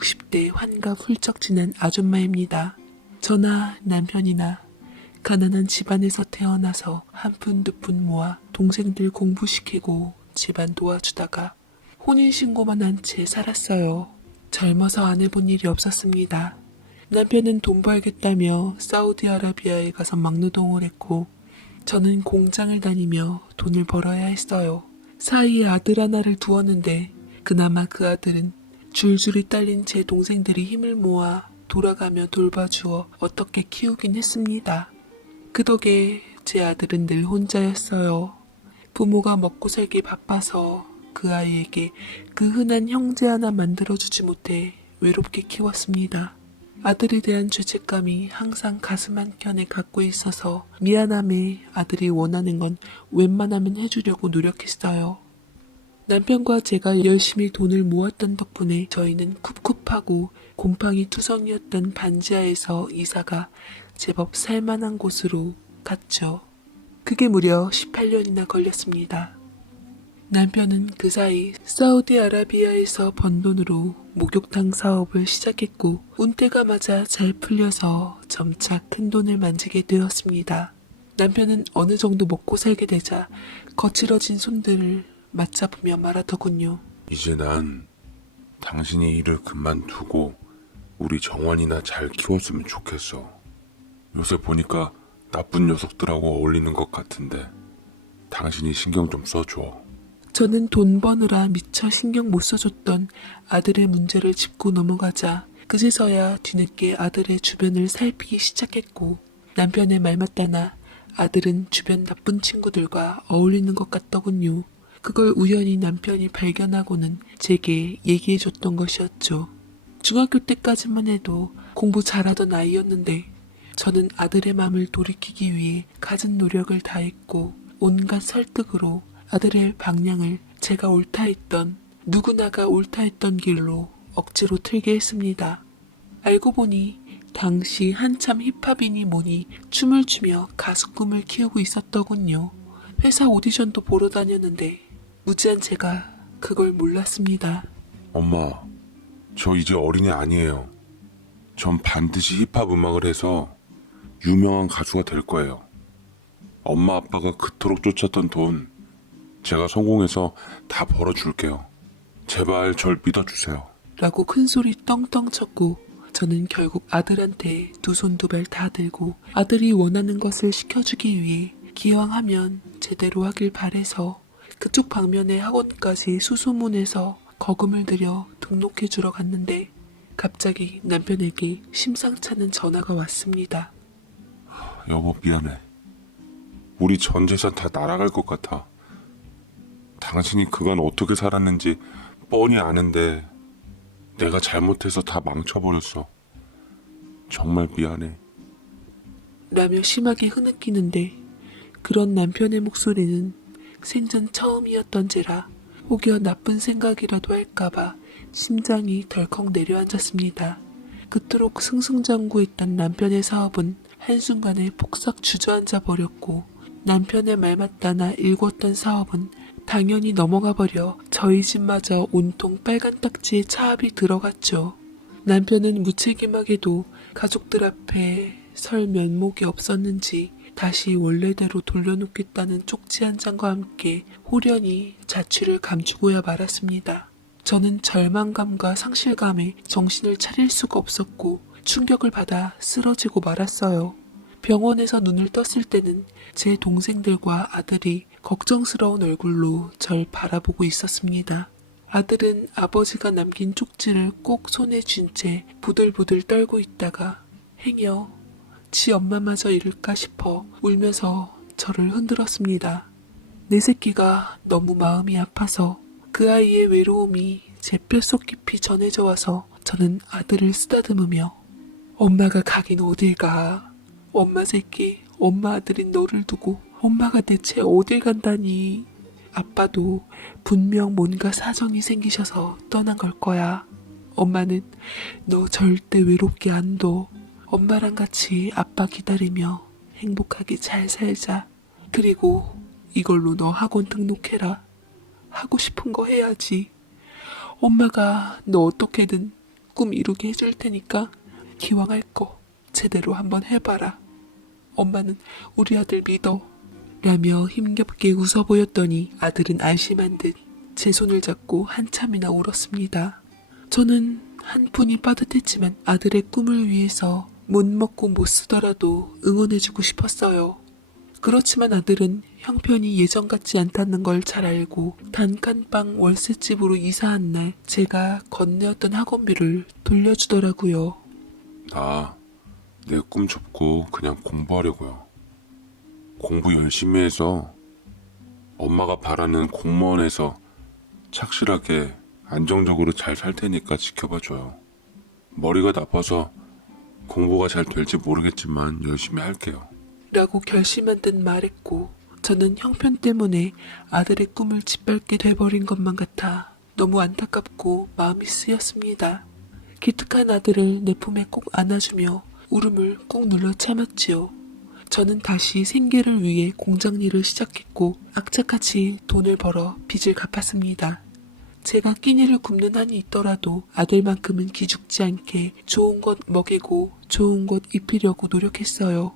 60대 환갑 훌쩍 지난 아줌마입니다. 저나 남편이나 가난한 집안에서 태어나서 한 푼 두 푼 모아 동생들 공부시키고 집안 도와주다가 혼인신고만 한 채 살았어요. 젊어서 안 해본 일이 없었습니다. 남편은 돈 벌겠다며 사우디아라비아에 가서 막노동을 했고 저는 공장을 다니며 돈을 벌어야 했어요. 사이에 아들 하나를 두었는데 그나마 그 아들은 줄줄이 딸린 제 동생들이 힘을 모아 돌아가며 돌봐주어 어떻게 키우긴 했습니다. 그 덕에 제 아들은 늘 혼자였어요. 부모가 먹고 살기 바빠서 그 아이에게 그 흔한 형제 하나 만들어주지 못해 외롭게 키웠습니다. 아들에 대한 죄책감이 항상 가슴 한켠에 갖고 있어서 미안함에 아들이 원하는 건 웬만하면 해주려고 노력했어요. 남편과 제가 열심히 돈을 모았던 덕분에 저희는 쿱쿱하고 곰팡이 투성이었던 반지하에서 이사가 제법 살만한 곳으로 갔죠. 그게 무려 18년이나 걸렸습니다. 남편은 그 사이 사우디아라비아에서 번 돈으로 목욕탕 사업을 시작했고 운때가 맞아 잘 풀려서 점차 큰 돈을 만지게 되었습니다. 남편은 어느 정도 먹고 살게 되자 거칠어진 손들을 맞잡으며 말하더군요. 이제 난 당신이 일을 그만두고 우리 정원이나 잘 키웠으면 좋겠어. 요새 보니까 나쁜 녀석들하고 어울리는 것 같은데 당신이 신경 좀 써줘. 저는 돈 버느라 미처 신경 못 써줬던 아들의 문제를 짚고 넘어가자 그제서야 뒤늦게 아들의 주변을 살피기 시작했고 남편의 말 맞다나 아들은 주변 나쁜 친구들과 어울리는 것 같더군요. 그걸 우연히 남편이 발견하고는 제게 얘기해줬던 것이었죠. 중학교 때까지만 해도 공부 잘하던 아이였는데 저는 아들의 마음을 돌이키기 위해 갖은 노력을 다했고 온갖 설득으로 아들의 방향을 제가 옳다 했던 누구나가 옳다 했던 길로 억지로 틀게 했습니다. 알고 보니 당시 한참 힙합이니 뭐니 춤을 추며 가수 꿈을 키우고 있었더군요. 회사 오디션도 보러 다녔는데 무지한 제가 그걸 몰랐습니다. 엄마, 저 이제 어린애 아니에요. 전 반드시 힙합 음악을 해서 유명한 가수가 될 거예요. 엄마 아빠가 그토록 쫓았던 돈 제가 성공해서 다 벌어줄게요. 제발 절 믿어주세요. 라고 큰소리 떵떵 쳤고 저는 결국 아들한테 두 손 두 발 다 들고 아들이 원하는 것을 시켜주기 위해 기왕하면 제대로 하길 바래서 그쪽 방면의 학원까지 수소문해서 거금을 들여 등록해 주러 갔는데 갑자기 남편에게 심상찮은 전화가 왔습니다. 여보 미안해. 우리 전 재산 다 날아갈 것 같아. 당신이 그간 어떻게 살았는지 뻔히 아는데 내가 잘못해서 다 망쳐버렸어. 정말 미안해. 라며 심하게 흐느끼는데 그런 남편의 목소리는 생전 처음이었던지라 혹여 나쁜 생각이라도 할까봐 심장이 덜컥 내려앉았습니다. 그토록 승승장구했던 남편의 사업은 한순간에 폭삭 주저앉아 버렸고 남편의 말 맞다나 일궜던 사업은 당연히 넘어가 버려 저희 집마저 온통 빨간 딱지에 차압이 들어갔죠. 남편은 무책임하게도 가족들 앞에 설 면목이 없었는지 다시 원래대로 돌려놓겠다는 쪽지 한 장과 함께 호련히 자취를 감추고야 말았습니다. 저는 절망감과 상실감에 정신을 차릴 수가 없었고 충격을 받아 쓰러지고 말았어요. 병원에서 눈을 떴을 때는 제 동생들과 아들이 걱정스러운 얼굴로 절 바라보고 있었습니다. 아들은 아버지가 남긴 쪽지를 꼭 손에 쥔 채 부들부들 떨고 있다가 행여 지 엄마마저 잃을까 싶어 울면서 저를 흔들었습니다. 내 새끼가 너무 마음이 아파서 그 아이의 외로움이 제 뼛속 깊이 전해져 와서 저는 아들을 쓰다듬으며 엄마가 가긴 어딜 가. 엄마 새끼, 엄마 아들인 너를 두고 엄마가 대체 어딜 간다니. 아빠도 분명 뭔가 사정이 생기셔서 떠난 걸 거야. 엄마는 너 절대 외롭게 안 둬. 엄마랑 같이 아빠 기다리며 행복하게 잘 살자. 그리고 이걸로 너 학원 등록해라. 하고 싶은 거 해야지. 엄마가 너 어떻게든 꿈 이루게 해줄 테니까 기왕 할 거 제대로 한번 해봐라. 엄마는 우리 아들 믿어. 라며 힘겹게 웃어 보였더니 아들은 안심한 듯 제 손을 잡고 한참이나 울었습니다. 저는 한푼이 빠듯했지만 아들의 꿈을 위해서 못 먹고 못 쓰더라도 응원해주고 싶었어요. 그렇지만 아들은 형편이 예전 같지 않다는 걸 잘 알고 단칸방 월세집으로 이사한 날 제가 건네었던 학원비를 돌려주더라고요. 나 내 꿈 접고 그냥 공부하려고요. 공부 열심히 해서 엄마가 바라는 공무원에서 착실하게 안정적으로 잘 살 테니까 지켜봐줘요. 머리가 나빠서 공부가 잘 될지 모르겠지만 열심히 할게요. 라고 결심한 듯 말했고 저는 형편 때문에 아들의 꿈을 짓밟게 돼버린 것만 같아 너무 안타깝고 마음이 쓰였습니다. 기특한 아들을 내 품에 꼭 안아주며 울음을 꾹 눌러 참았지요. 저는 다시 생계를 위해 공장 일을 시작했고 악착같이 돈을 벌어 빚을 갚았습니다. 제가 끼니를 굽는 한이 있더라도 아들만큼은 기죽지 않게 좋은 것 먹이고 좋은 것 입히려고 노력했어요.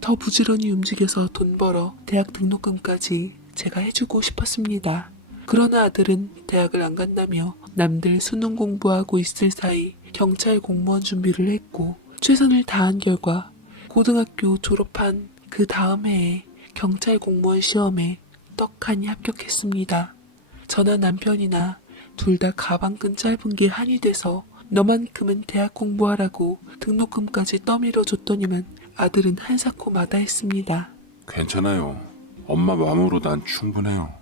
더 부지런히 움직여서 돈 벌어 대학 등록금까지 제가 해주고 싶었습니다. 그러나 아들은 대학을 안 간다며 남들 수능 공부하고 있을 사이 경찰 공무원 준비를 했고 최선을 다한 결과 고등학교 졸업한 그 다음 해에 경찰 공무원 시험에 떡하니 합격했습니다. 저나 남편이나 둘 다 가방끈 짧은 게 한이 돼서 너만큼은 대학 공부하라고 등록금까지 떠밀어 줬더니만 아들은 한사코 마다했습니다. 괜찮아요. 엄마 마음으로 난 충분해요.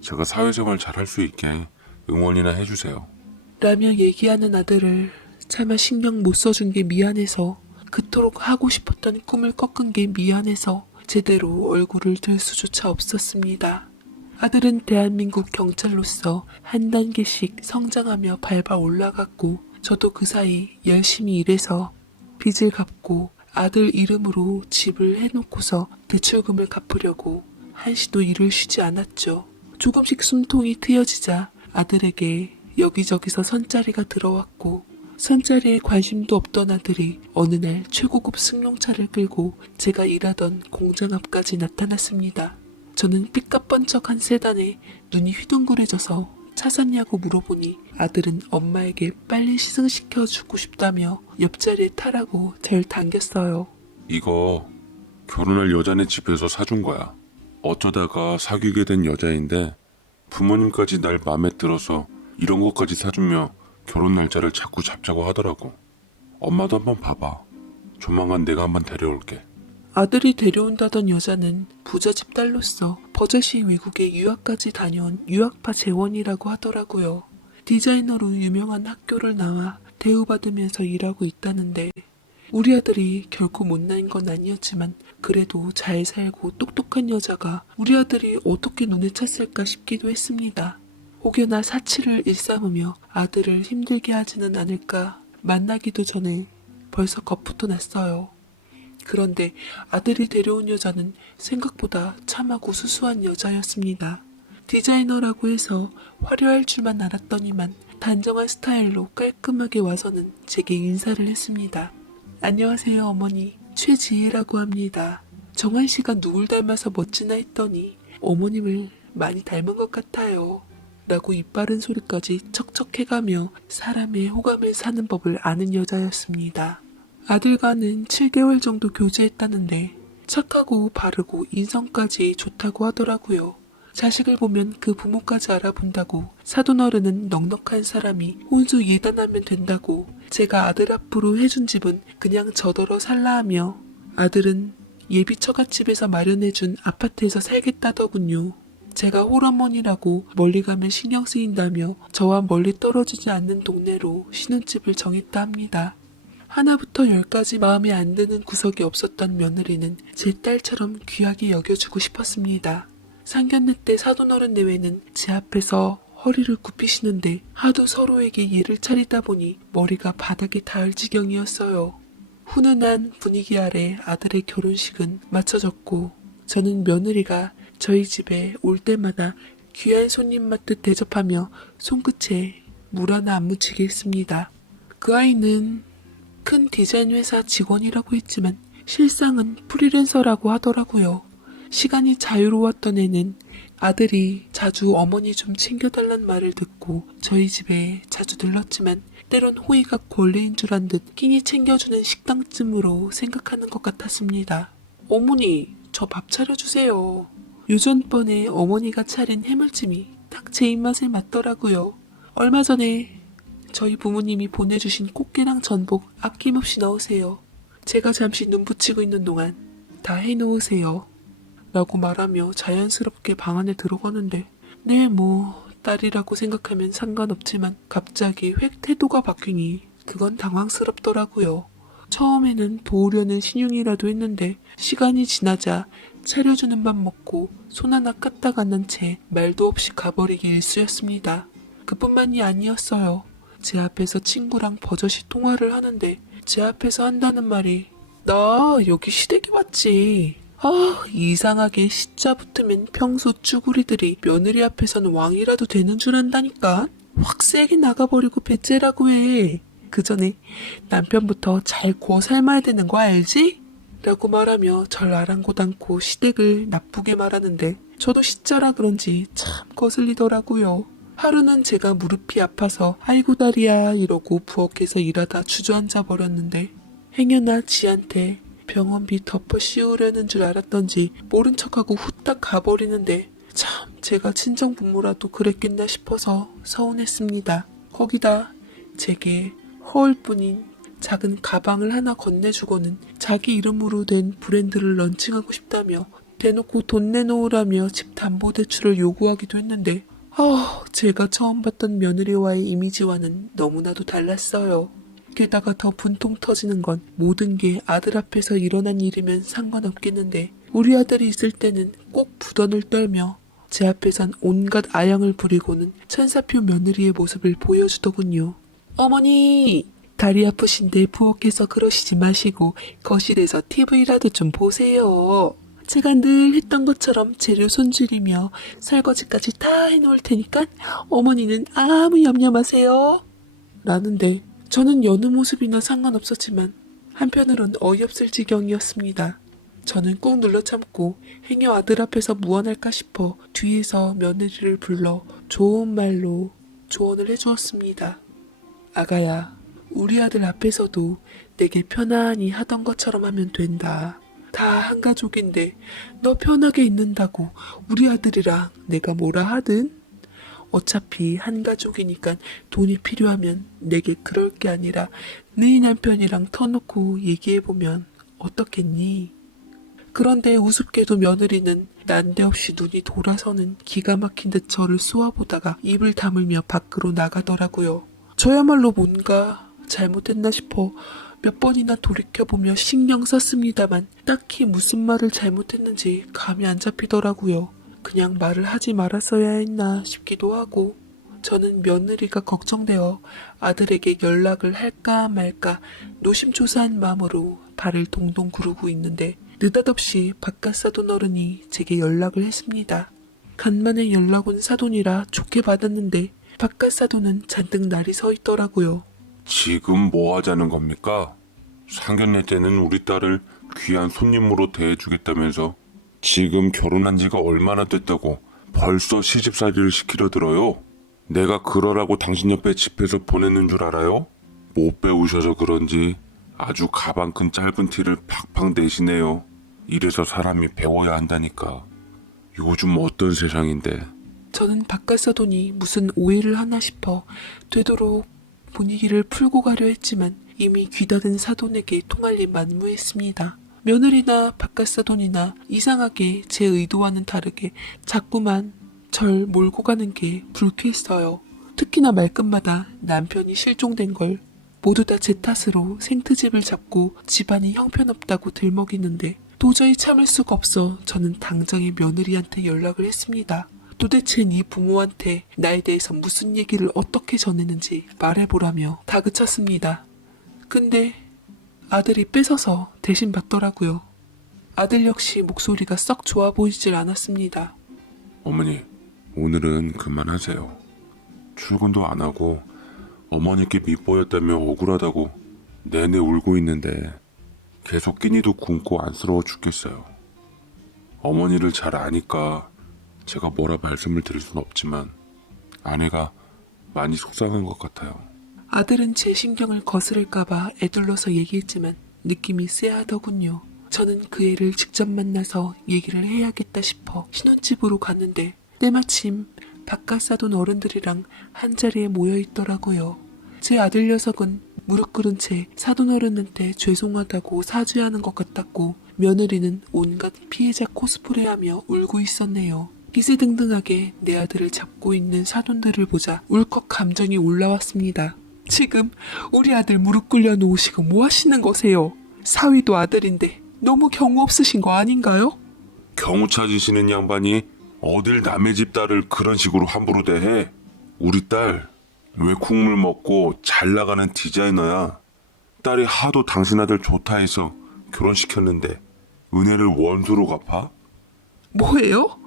제가 사회생활 잘할 수 있게 응원이나 해주세요. 라며 얘기하는 아들을 차마 신경 못 써준 게 미안해서 그토록 하고 싶었던 꿈을 꺾은 게 미안해서 제대로 얼굴을 들 수조차 없었습니다. 아들은 대한민국 경찰로서 한 단계씩 성장하며 밟아 올라갔고 저도 그 사이 열심히 일해서 빚을 갚고 아들 이름으로 집을 해놓고서 대출금을 갚으려고 한시도 일을 쉬지 않았죠. 조금씩 숨통이 트여지자 아들에게 여기저기서 선짜리가 들어왔고 선짜리에 관심도 없던 아들이 어느 날 최고급 승용차를 끌고 제가 일하던 공장 앞까지 나타났습니다. 저는 삐까뻔쩍한 세단에 눈이 휘둥그레져서 차 샀냐고 물어보니 아들은 엄마에게 빨리 시승시켜 주고 싶다며 옆자리에 타라고 절 당겼어요. 이거 결혼할 여자네 집에서 사준 거야. 어쩌다가 사귀게 된 여자인데 부모님까지 날 맘에 들어서 이런 것까지 사주며 결혼 날짜를 자꾸 잡자고 하더라고. 엄마도 한번 봐봐. 조만간 내가 한번 데려올게. 아들이 데려온다던 여자는 부잣집 딸로서 버젓이 외국에 유학까지 다녀온 유학파 재원이라고 하더라고요. 디자이너로 유명한 학교를 나와 대우받으면서 일하고 있다는데 우리 아들이 결코 못난 건 아니었지만 그래도 잘 살고 똑똑한 여자가 우리 아들이 어떻게 눈에 찼을까 싶기도 했습니다. 혹여나 사치를 일삼으며 아들을 힘들게 하지는 않을까 만나기도 전에 벌써 겁부터 났어요. 그런데 아들이 데려온 여자는 생각보다 참하고 수수한 여자였습니다. 디자이너라고 해서 화려할 줄만 알았더니만 단정한 스타일로 깔끔하게 와서는 제게 인사를 했습니다. 안녕하세요 어머니, 최지혜라고 합니다. 정한 씨가 누굴 닮아서 멋지나 했더니 어머님을 많이 닮은 것 같아요. 라고 입바른 소리까지 척척해가며 사람의 호감을 사는 법을 아는 여자였습니다. 아들과는 7개월 정도 교제했다는데 착하고 바르고 인성까지 좋다고 하더라고요. 자식을 보면 그 부모까지 알아본다고 사돈어른은 넉넉한 사람이 혼수 예단하면 된다고 제가 아들 앞으로 해준 집은 그냥 저더러 살라 하며 아들은 예비 처갓집에서 마련해준 아파트에서 살겠다더군요. 제가 홀어머니라고 멀리 가면 신경 쓰인다며 저와 멀리 떨어지지 않는 동네로 신혼집을 정했다 합니다. 하나부터 10까지 마음에 안 드는 구석이 없었던 며느리는 제 딸처럼 귀하게 여겨주고 싶었습니다. 상견례 때 사돈어른 내외는 제 앞에서 허리를 굽히시는데 하도 서로에게 예를 차리다 보니 머리가 바닥에 닿을 지경이었어요. 훈훈한 분위기 아래 아들의 결혼식은 마쳐졌고 저는 며느리가 저희 집에 올 때마다 귀한 손님 맞듯 대접하며 손끝에 물 하나 안 묻히게 했습니다. 그 아이는 큰 디자인 회사 직원이라고 했지만 실상은 프리랜서라고 하더라고요. 시간이 자유로웠던 애는 아들이 자주 어머니 좀 챙겨달란 말을 듣고 저희 집에 자주 들렀지만 때론 호의가 권리인 줄 안 듯 끼니 챙겨주는 식당쯤으로 생각하는 것 같았습니다. 어머니, 저 밥 차려주세요. 유전번에 어머니가 차린 해물찜이 딱 제 입맛에 맞더라고요. 얼마 전에 저희 부모님이 보내주신 꽃게랑 전복 아낌없이 넣으세요. 제가 잠시 눈 붙이고 있는 동안 다 해놓으세요. 라고 말하며 자연스럽게 방 안에 들어가는데 네, 딸이라고 생각하면 상관없지만 갑자기 획 태도가 바뀌니 그건 당황스럽더라고요. 처음에는 도우려는 신용이라도 했는데 시간이 지나자 차려주는 밥 먹고 손 하나 까딱 안 한 채 말도 없이 가버리기 일쑤였습니다. 그뿐만이 아니었어요. 제 앞에서 친구랑 버젓이 통화를 하는데 제 앞에서 한다는 말이 나 여기 시댁에 왔지. 이상하게 시자 붙으면 평소 쭈구리들이 며느리 앞에서는 왕이라도 되는 줄 안다니까. 확 세게 나가버리고 배째라고 해. 그 전에 남편부터 잘 구워 삶아야 되는 거 알지? 라고 말하며 절 아랑곳 않고 시댁을 나쁘게 말하는데 저도 시자라 그런지 참 거슬리더라고요. 하루는 제가 무릎이 아파서 아이고 다리야 이러고 부엌에서 일하다 주저앉아 버렸는데 행여나 지한테 병원비 덮어 씌우려는 줄 알았던지 모른 척하고 후딱 가버리는데 참 제가 친정 부모라도 그랬겠나 싶어서 서운했습니다. 거기다 제게 허울뿐인 작은 가방을 하나 건네주고는 자기 이름으로 된 브랜드를 런칭하고 싶다며 대놓고 돈 내놓으라며 집 담보대출을 요구하기도 했는데 제가 처음 봤던 며느리와의 이미지와는 너무나도 달랐어요. 게다가 더 분통 터지는 건 모든 게 아들 앞에서 일어난 일이면 상관없겠는데 우리 아들이 있을 때는 꼭 부던을 떨며 제 앞에선 온갖 아양을 부리고는 천사표 며느리의 모습을 보여주더군요. 어머니! 다리 아프신데 부엌에서 그러시지 마시고 거실에서 TV라도 좀 보세요. 제가 늘 했던 것처럼 재료 손질이며 설거지까지 다 해놓을 테니까 어머니는 아무 염려 마세요. 라는데 저는 여느 모습이나 상관없었지만 한편으론 어이없을 지경이었습니다. 저는 꾹 눌러 참고 행여 아들 앞에서 무안할까 싶어 뒤에서 며느리를 불러 좋은 말로 조언을 해주었습니다. 아가야, 우리 아들 앞에서도 내게 편안히 하던 것처럼 하면 된다. 다 한 가족인데 너 편하게 있는다고 우리 아들이랑 내가 뭐라 하든 어차피 한 가족이니까 돈이 필요하면 내게 그럴 게 아니라 네 남편이랑 터놓고 얘기해보면 어떻겠니? 그런데 우습게도 며느리는 난데없이 눈이 돌아서는 기가 막힌 듯 저를 쏘아보다가 입을 다물며 밖으로 나가더라고요. 저야말로 뭔가 잘못했나 싶어 몇 번이나 돌이켜보며 신경 썼습니다만 딱히 무슨 말을 잘못했는지 감이 안 잡히더라고요. 그냥 말을 하지 말았어야 했나 싶기도 하고 저는 며느리가 걱정되어 아들에게 연락을 할까 말까 노심초사한 마음으로 발을 동동 구르고 있는데 느닷없이 바깥 사돈 어른이 제게 연락을 했습니다. 간만에 연락 온 사돈이라 좋게 받았는데 바깥 사돈은 잔뜩 날이 서 있더라고요. 지금 뭐 하자는 겁니까? 상견례 때는 우리 딸을 귀한 손님으로 대해주겠다면서 지금 결혼한 지가 얼마나 됐다고 벌써 시집살이를 시키려 들어요? 내가 그러라고 당신 옆에 집에서 보내는 줄 알아요? 못 배우셔서 그런지 아주 가방 큰 짧은 티를 팍팍 내시네요. 이래서 사람이 배워야 한다니까. 요즘 어떤 세상인데. 저는 바깥 사돈이 무슨 오해를 하나 싶어 되도록 분위기를 풀고 가려 했지만 이미 귀닫은 사돈에게 통할리 만무했습니다. 며느리나 바깥 사돈이나 이상하게 제 의도와는 다르게 자꾸만 절 몰고 가는 게 불쾌했어요. 특히나 말끝마다 남편이 실종된 걸 모두 다 제 탓으로 생트집을 잡고 집안이 형편없다고 들먹이는데 도저히 참을 수가 없어 저는 당장에 며느리한테 연락을 했습니다. 도대체 네 부모한테 나에 대해서 무슨 얘기를 어떻게 전했는지 말해보라며 다그쳤습니다. 근데 아들이 뺏어서 대신 받더라고요. 아들 역시 목소리가 썩 좋아 보이질 않았습니다. 어머니, 오늘은 그만하세요. 출근도 안 하고 어머니께 밉보였다며 억울하다고 내내 울고 있는데 계속 끼니도 굶고 안쓰러워 죽겠어요. 어머니를 잘 아니까 제가 뭐라 말씀을 드릴 순 없지만 아내가 많이 속상한 것 같아요. 아들은 제 신경을 거스를까봐 애둘러서 얘기했지만 느낌이 쎄하더군요. 저는 그 애를 직접 만나서 얘기를 해야겠다 싶어 신혼집으로 갔는데 때마침 바깥 사돈 어른들이랑 한자리에 모여있더라고요. 제 아들 녀석은 무릎 꿇은 채 사돈 어른한테 죄송하다고 사죄하는 것 같았고 며느리는 온갖 피해자 코스프레하며 울고 있었네요. 기세등등하게 내 아들을 잡고 있는 사돈들을 보자 울컥 감정이 올라왔습니다. 지금 우리 아들 무릎 꿇려 놓으시고 뭐 하시는 거세요? 사위도 아들인데 너무 경우 없으신 거 아닌가요? 경우 찾으시는 양반이 어딜 남의 집 딸을 그런 식으로 함부로 대해? 우리 딸 왜 국물 먹고 잘 나가는 디자이너야. 딸이 하도 당신 아들 좋다 해서 결혼시켰는데 은혜를 원수로 갚아? 뭐예요?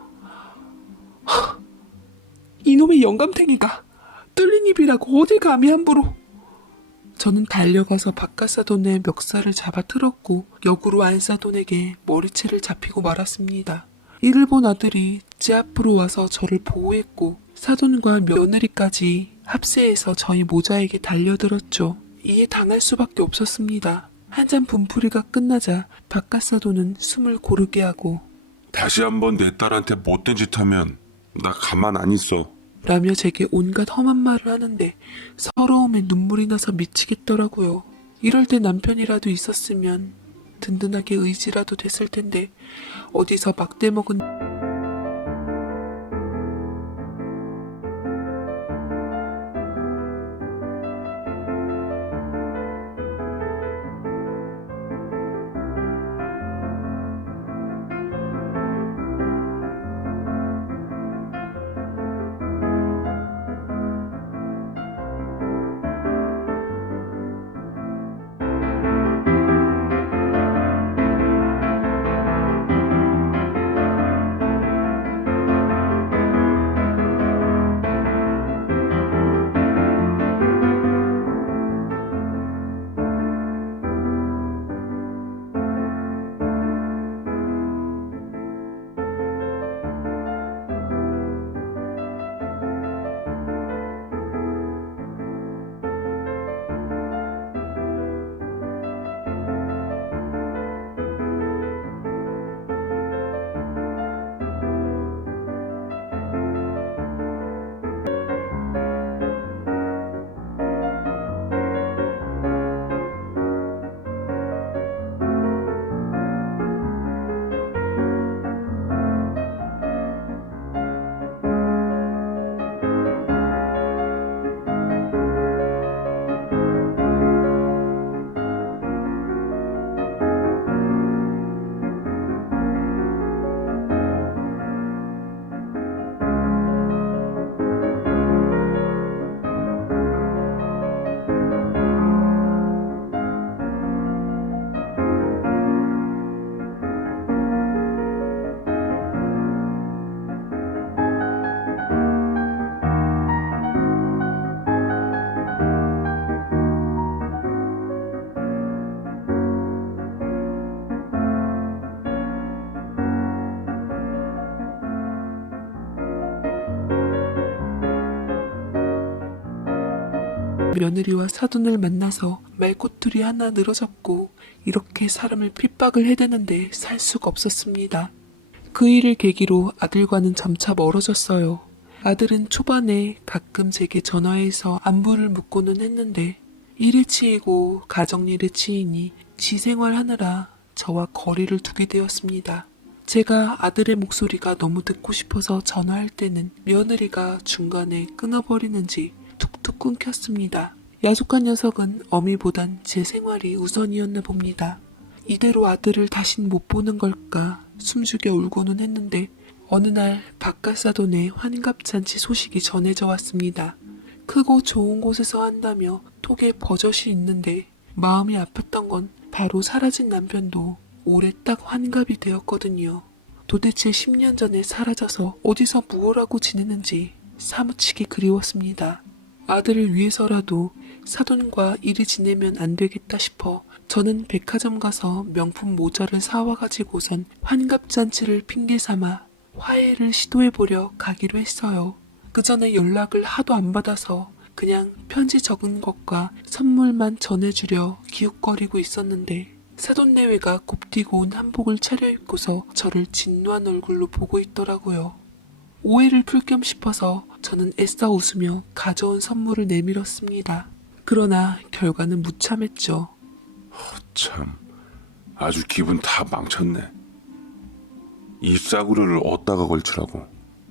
이놈의 영감탱이가 뚫린 입이라고 어딜 감히 함부로. 저는 달려가서 바깥사돈의 멱살을 잡아 틀었고 역으로 안사돈에게 머리채를 잡히고 말았습니다. 이를 본 아들이 제 앞으로 와서 저를 보호했고 사돈과 며느리까지 합세해서 저희 모자에게 달려들었죠. 이에 당할 수밖에 없었습니다. 한잔 분풀이가 끝나자 바깥사돈은 숨을 고르게 하고 다시 한번 내 딸한테 못된 짓 하면 나 가만 안 있어. 라며 제게 온갖 험한 말을 하는데 서러움에 눈물이 나서 미치겠더라고요. 이럴 때 남편이라도 있었으면 든든하게 의지라도 됐을 텐데 어디서 막대 먹은 며느리와 사돈을 만나서 말꼬투리 하나 늘어졌고 이렇게 사람을 핍박을 해대는데 살 수가 없었습니다. 그 일을 계기로 아들과는 점차 멀어졌어요. 아들은 초반에 가끔 제게 전화해서 안부를 묻고는 했는데 일에 치이고 가정일에 치이니 지 생활하느라 저와 거리를 두게 되었습니다. 제가 아들의 목소리가 너무 듣고 싶어서 전화할 때는 며느리가 중간에 끊어버리는지 툭툭 끊겼습니다. 야속한 녀석은 어미보단 제 생활이 우선이었나 봅니다. 이대로 아들을 다신 못 보는 걸까 숨죽여 울고는 했는데 어느 날 바깥사돈의 환갑잔치 소식이 전해져 왔습니다. 크고 좋은 곳에서 한다며 톡에 버젓이 있는데 마음이 아팠던 건 바로 사라진 남편도 올해 딱 환갑이 되었거든요. 도대체 10년 전에 사라져서 어디서 무엇하고 지내는지 사무치게 그리웠습니다. 아들을 위해서라도 사돈과 이리 지내면 안 되겠다 싶어 저는 백화점 가서 명품 모자를 사와가지고선 환갑잔치를 핑계삼아 화해를 시도해보려 가기로 했어요. 그 전에 연락을 하도 안 받아서 그냥 편지 적은 것과 선물만 전해주려 기웃거리고 있었는데 사돈 내외가 곱디고 온 한복을 차려입고서 저를 진노한 얼굴로 보고 있더라고요. 오해를 풀 겸 싶어서 저는 애써 웃으며 가져온 선물을 내밀었습니다. 그러나 결과는 무참했죠. 참, 아주 기분 다 망쳤네. 이 싸구려를 어디다가 걸치라고.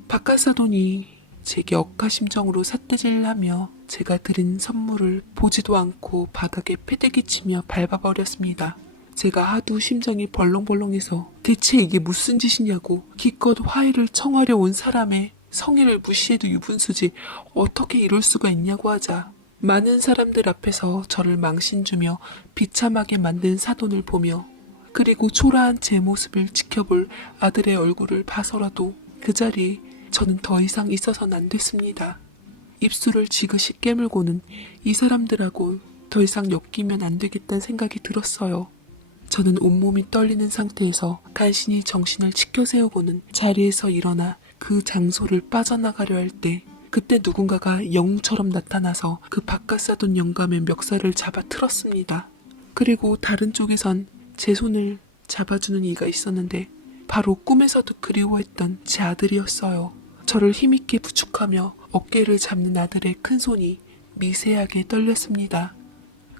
바깥사돈이 제게 억하심정으로 삿대질을 하며 제가 드린 선물을 보지도 않고 바닥에 패대기치며 밟아버렸습니다. 제가 하도 심장이 벌렁벌렁해서 대체 이게 무슨 짓이냐고 기껏 화해를 청하려 온 사람의 성의를 무시해도 유분수지 어떻게 이럴 수가 있냐고 하자 많은 사람들 앞에서 저를 망신주며 비참하게 만든 사돈을 보며 그리고 초라한 제 모습을 지켜볼 아들의 얼굴을 봐서라도 그 자리에 저는 더 이상 있어서는 안 됐습니다. 입술을 지그시 깨물고는 이 사람들하고 더 이상 엮이면 안 되겠다는 생각이 들었어요. 저는 온몸이 떨리는 상태에서 간신히 정신을 치켜세우고는 자리에서 일어나 그 장소를 빠져나가려 할 때 그때 누군가가 영웅처럼 나타나서 그 바깥사돈 영감의 멱살을 잡아 틀었습니다. 그리고 다른 쪽에선 제 손을 잡아주는 이가 있었는데 바로 꿈에서도 그리워했던 제 아들이었어요. 저를 힘있게 부축하며 어깨를 잡는 아들의 큰 손이 미세하게 떨렸습니다.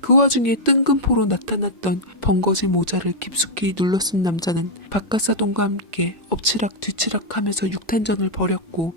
그 와중에 뜬금포로 나타났던 번거지 모자를 깊숙이 눌러쓴 남자는 바깥사돈과 함께 엎치락 뒤치락 하면서 육탄전을 벌였고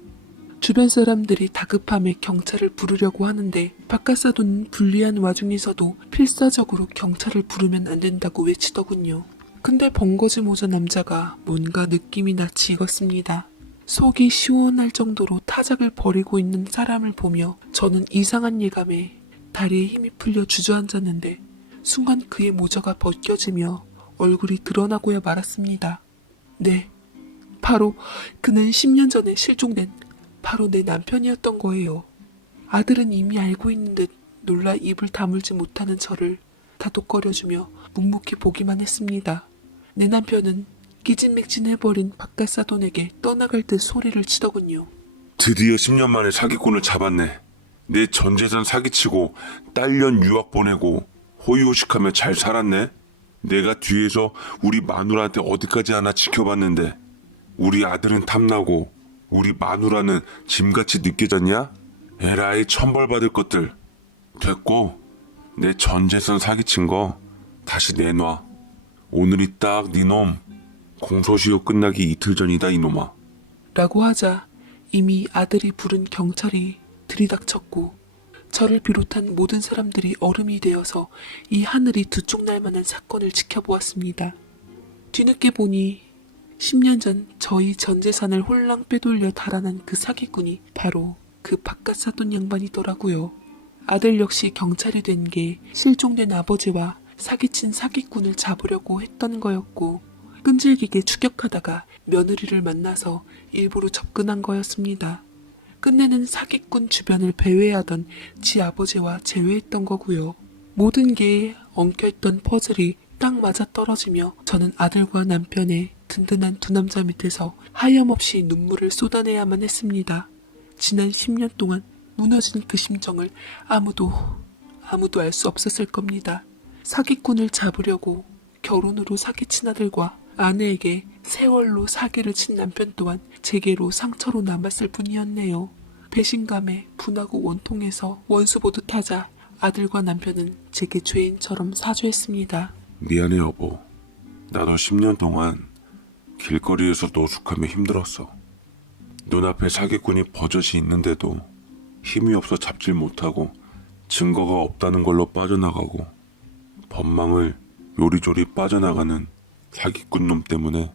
주변 사람들이 다급함에 경찰을 부르려고 하는데 바깥사돈은 불리한 와중에서도 필사적으로 경찰을 부르면 안 된다고 외치더군요. 근데 번거지 모자 남자가 뭔가 느낌이 낯이 익었습니다. 속이 시원할 정도로 타작을 벌이고 있는 사람을 보며 저는 이상한 예감에 다리에 힘이 풀려 주저앉았는데 순간 그의 모자가 벗겨지며 얼굴이 드러나고야 말았습니다. 네, 바로 그는 10년 전에 실종된 바로 내 남편이었던 거예요. 아들은 이미 알고 있는 듯 놀라 입을 다물지 못하는 저를 다독거려주며 묵묵히 보기만 했습니다. 내 남편은 기진맥진해버린 바깥사돈에게 떠나갈 듯 소리를 치더군요. 드디어 10년 만에 사기꾼을 잡았네. 내 전 재산 사기치고 딸년 유학 보내고 호의호식하며 잘 살았네. 내가 뒤에서 우리 마누라한테 어디까지 하나 지켜봤는데 우리 아들은 탐나고 우리 마누라는 짐같이 느껴졌냐? 에라이 천벌 받을 것들. 됐고 내 전 재산 사기친 거 다시 내놔. 오늘이 딱 네 놈 공소시효 끝나기 이틀 전이다 이놈아. 라고 하자 이미 아들이 부른 경찰이 들이닥쳤고 저를 비롯한 모든 사람들이 얼음이 되어서 이 하늘이 두 쪽 날 만한 사건을 지켜보았습니다. 뒤늦게 보니 10년 전 저희 전 재산을 홀랑 빼돌려 달아난 그 사기꾼이 바로 그 바깥사돈 양반이더라고요. 아들 역시 경찰이 된 게 실종된 아버지와 사기친 사기꾼을 잡으려고 했던 거였고 끈질기게 추격하다가 며느리를 만나서 일부러 접근한 거였습니다. 끝내는 사기꾼 주변을 배회하던 지 아버지와 재회했던 거고요. 모든 게 엉켜있던 퍼즐이 딱 맞아 떨어지며 저는 아들과 남편의 든든한 두 남자 밑에서 하염없이 눈물을 쏟아내야만 했습니다. 지난 10년 동안 무너진 그 심정을 아무도 알 수 없었을 겁니다. 사기꾼을 잡으려고 결혼으로 사기친 아들과 아내에게 세월로 사기를 친 남편 또한 제게로 상처로 남았을 뿐이었네요. 배신감에 분하고 원통해서 원수 보듯 하자 아들과 남편은 제게 죄인처럼 사죄했습니다. 미안해 여보. 나도 10년 동안 길거리에서 노숙하며 힘들었어. 눈앞에 사기꾼이 버젓이 있는데도 힘이 없어 잡질 못하고 증거가 없다는 걸로 빠져나가고 법망을 요리조리 빠져나가는 사기꾼 놈 때문에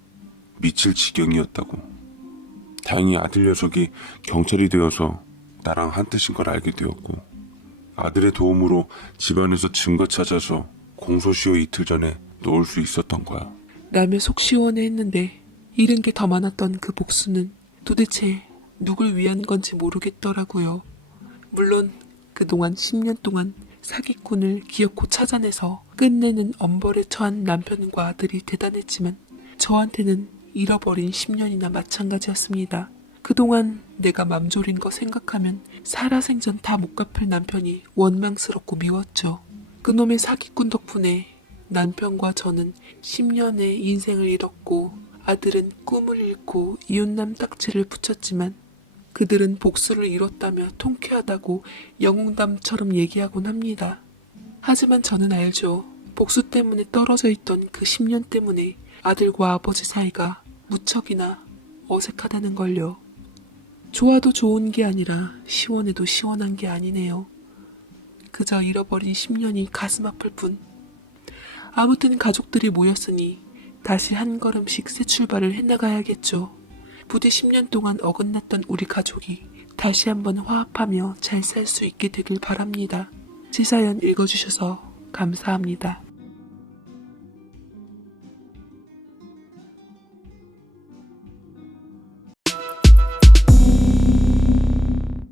미칠 지경이었다고. 다행히 아들 녀석이 경찰이 되어서 나랑 한뜻인 걸 알게 되었고 아들의 도움으로 집안에서 증거 찾아서 공소시효 이틀 전에 놓을 수 있었던 거야. 라며 속 시원해 했는데 잃은 게 더 많았던 그 복수는 도대체 누굴 위한 건지 모르겠더라고요. 물론 그동안 10년 동안 사기꾼을 기어코 찾아내서 끝내는 엄벌에 처한 남편과 아들이 대단했지만 저한테는 잃어버린 10년이나 마찬가지였습니다. 그동안 내가 맘졸인 거 생각하면 살아생전 다 못 갚을 남편이 원망스럽고 미웠죠. 그놈의 사기꾼 덕분에 남편과 저는 10년의 인생을 잃었고 아들은 꿈을 잃고 이웃남 딱지를 붙였지만 그들은 복수를 이뤘다며 통쾌하다고 영웅담처럼 얘기하곤 합니다. 하지만 저는 알죠. 복수 때문에 떨어져 있던 그 10년 때문에 아들과 아버지 사이가 무척이나 어색하다는 걸요. 좋아도 좋은 게 아니라 시원해도 시원한 게 아니네요. 그저 잃어버린 10년이 가슴 아플 뿐. 아무튼 가족들이 모였으니 다시 한 걸음씩 새 출발을 해나가야겠죠. 부디 10년 동안 어긋났던 우리 가족이 다시 한번 화합하며 잘 살 수 있게 되길 바랍니다. 제 사연 읽어주셔서 감사합니다.